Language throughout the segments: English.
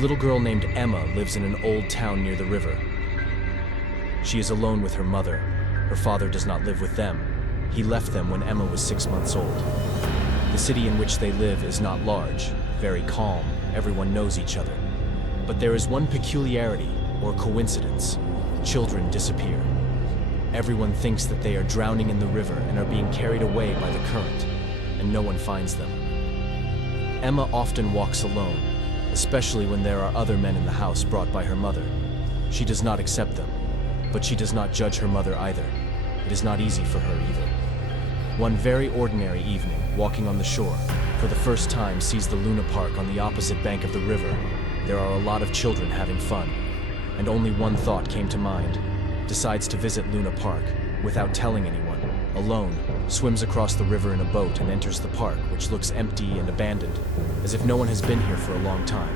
little girl named Emma lives in an old town near the river. She is alone with her mother. Her father does not live with them. He left them when Emma was 6 months old. The city in which they live is not large, very calm, everyone knows each other. But there is one peculiarity, or coincidence. Children disappear. Everyone thinks that they are drowning in the river and are being carried away by the current, and no one finds them. Emma often walks alone, especially when there are other men in the house brought by her mother. She does not accept them, but she does not judge her mother either. It is not easy for her either. One very ordinary evening, walking on the shore, for the first time sees the Luna Park on the opposite bank of the river. There are a lot of children having fun, and only one thought came to mind. Decides to visit Luna Park, without telling anyone, alone, swims across the river in a boat and enters the park, which looks empty and abandoned, as if no one has been here for a long time.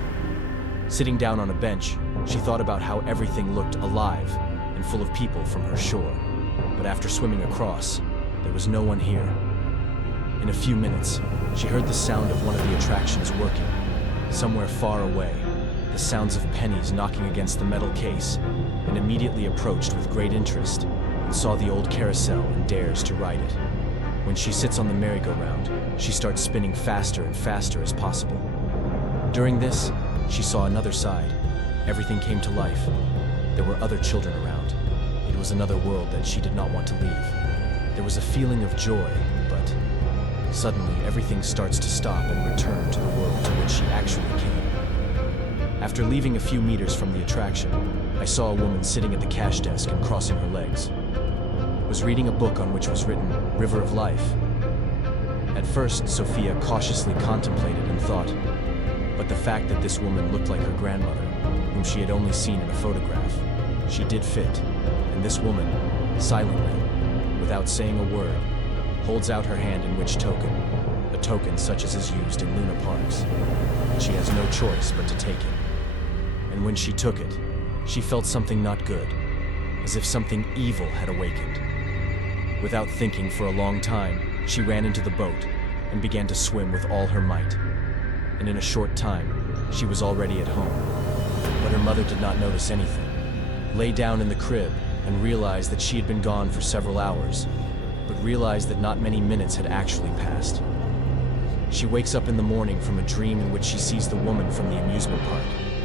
Sitting down on a bench, she thought about how everything looked alive and full of people from her shore. But after swimming across, there was no one here. In a few minutes, she heard the sound of one of the attractions working. Somewhere far away, the sounds of pennies knocking against the metal case, and immediately approached with great interest and saw the old carousel and dares to ride it. When she sits on the merry-go-round, she starts spinning faster and faster as possible. During this, she saw another side. Everything came to life. There were other children around. It was another world that she did not want to leave. There was a feeling of joy, but suddenly everything starts to stop and return to the world to which she actually came. After leaving a few meters from the attraction, I saw a woman sitting at the cash desk and crossing her legs. Was reading a book on which was written, "River of Life." At first, Sophia cautiously contemplated and thought, but the fact that this woman looked like her grandmother, whom she had only seen in a photograph, she did fit, and this woman, silently, without saying a word, holds out her hand in which token, a token such as is used in Luna Parks. She has no choice but to take it. And when she took it, she felt something not good, as if something evil had awakened. Without thinking for a long time, she ran into the boat and began to swim with all her might. And in a short time, she was already at home. But her mother did not notice anything, lay down in the crib and realized that she had been gone for several hours, but realized that not many minutes had actually passed. She wakes up in the morning from a dream in which she sees the woman from the amusement park,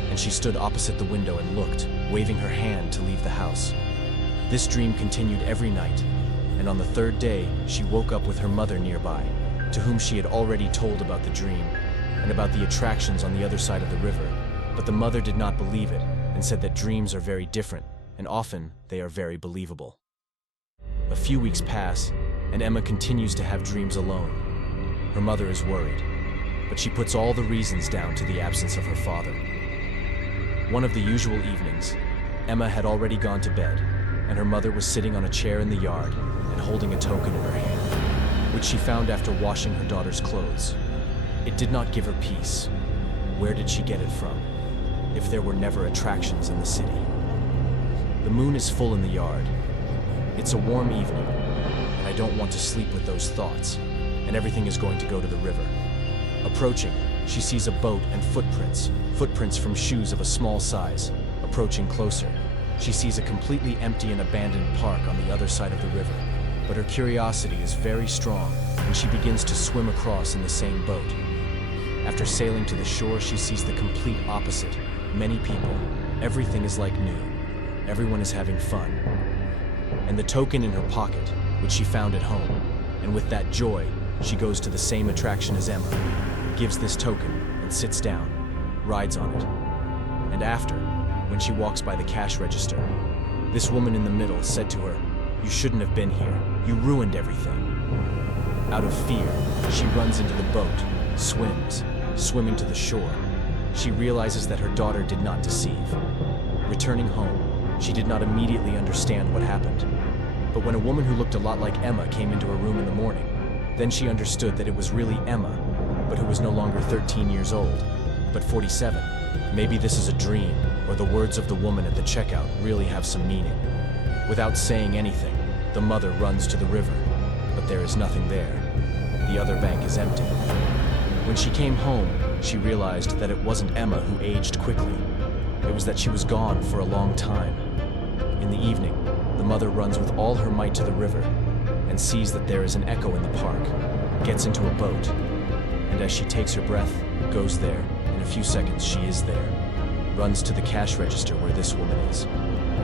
and she stood opposite the window and looked, waving her hand to leave the house. This dream continued every night, and on the third day, she woke up with her mother nearby, to whom she had already told about the dream and about the attractions on the other side of the river, but the mother did not believe it and said that dreams are very different, and often they are very believable. A few weeks pass, and Emma continues to have dreams alone. Her mother is worried, but she puts all the reasons down to the absence of her father. One of the usual evenings, Emma had already gone to bed, and her mother was sitting on a chair in the yard and holding a token in her hand, which she found after washing her daughter's clothes. It did not give her peace. Where did she get it from, if there were never attractions in the city? The moon is full in the yard. It's a warm evening, and I don't want to sleep with those thoughts, and everything is going to go to the river. Approaching, she sees a boat and footprints from shoes of a small size. Approaching closer, she sees a completely empty and abandoned park on the other side of the river. But her curiosity is very strong, and she begins to swim across in the same boat. After sailing to the shore, she sees the complete opposite. Many people, everything is like new. Everyone is having fun. And the token in her pocket, which she found at home, and with that joy, she goes to the same attraction as Emma, gives this token, and sits down, rides on it. And after, when she walks by the cash register, this woman in the middle said to her, "You shouldn't have been here. You ruined everything." Out of fear, she runs into the boat, swimming to the shore. She realizes that her daughter did not deceive. Returning home, she did not immediately understand what happened. But when a woman who looked a lot like Emma came into her room in the morning, then she understood that it was really Emma, but who was no longer 13 years old, but 47. Maybe this is a dream, or the words of the woman at the checkout really have some meaning. Without saying anything, the mother runs to the river, but there is nothing there. The other bank is empty. When she came home, she realized that it wasn't Emma who aged quickly. It was that she was gone for a long time. In the evening, the mother runs with all her might to the river and sees that there is an echo in the park, gets into a boat, and as she takes her breath, goes there. In a few seconds, she is there. Runs to the cash register where this woman is.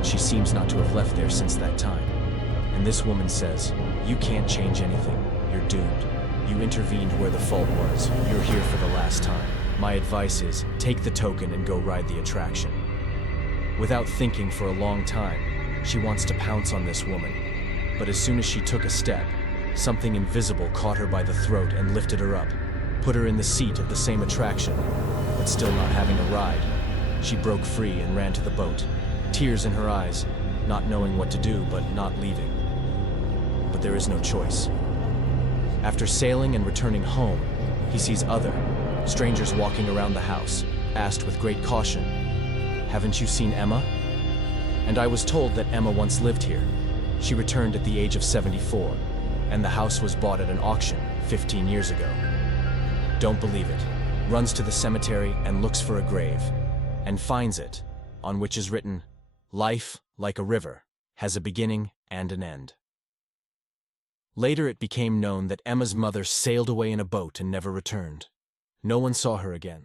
She seems not to have left there since that time. And this woman says, "You can't change anything. You're doomed. You intervened where the fault was. You're here for the last time. My advice is, take the token and go ride the attraction." Without thinking for a long time, she wants to pounce on this woman. But as soon as she took a step, something invisible caught her by the throat and lifted her up, put her in the seat of the same attraction, but still not having a ride. She broke free and ran to the boat, tears in her eyes, not knowing what to do but not leaving. But there is no choice. After sailing and returning home, he sees other strangers walking around the house, asked with great caution, "Haven't you seen Emma?" And I was told that Emma once lived here. She returned at the age of 74, and the house was bought at an auction 15 years ago. Don't believe it. Runs to the cemetery and looks for a grave, and finds it, on which is written, "Life, like a river, has a beginning and an end." Later it became known that Emma's mother sailed away in a boat and never returned. No one saw her again.